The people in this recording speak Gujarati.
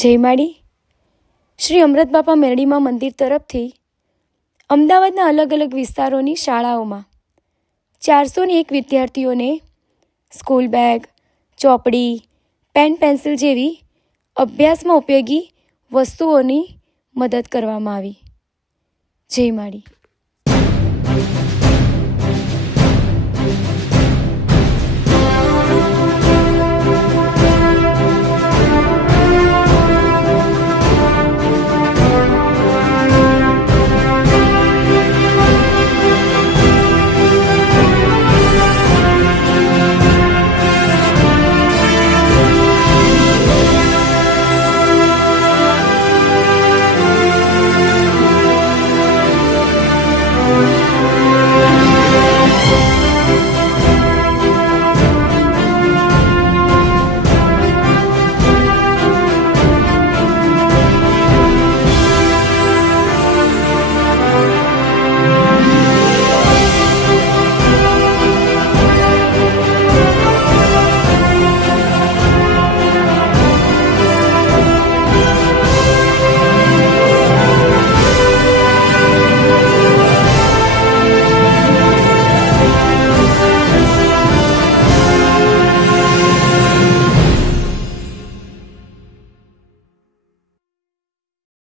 જયમાળી? શ્રી અમૃત બાપા મેરડીમાં મંદિર તરફથી અમદાવાદના અલગ અલગ વિસ્તારોની શાળાઓમાં ચારસો ને એક વિદ્યાર્થીઓને સ્કૂલ બેગ, ચોપડી, પેન પેન્સિલ જેવી અભ્યાસમાં ઉપયોગી વસ્તુઓની મદદ કરવામાં આવી. જય માળી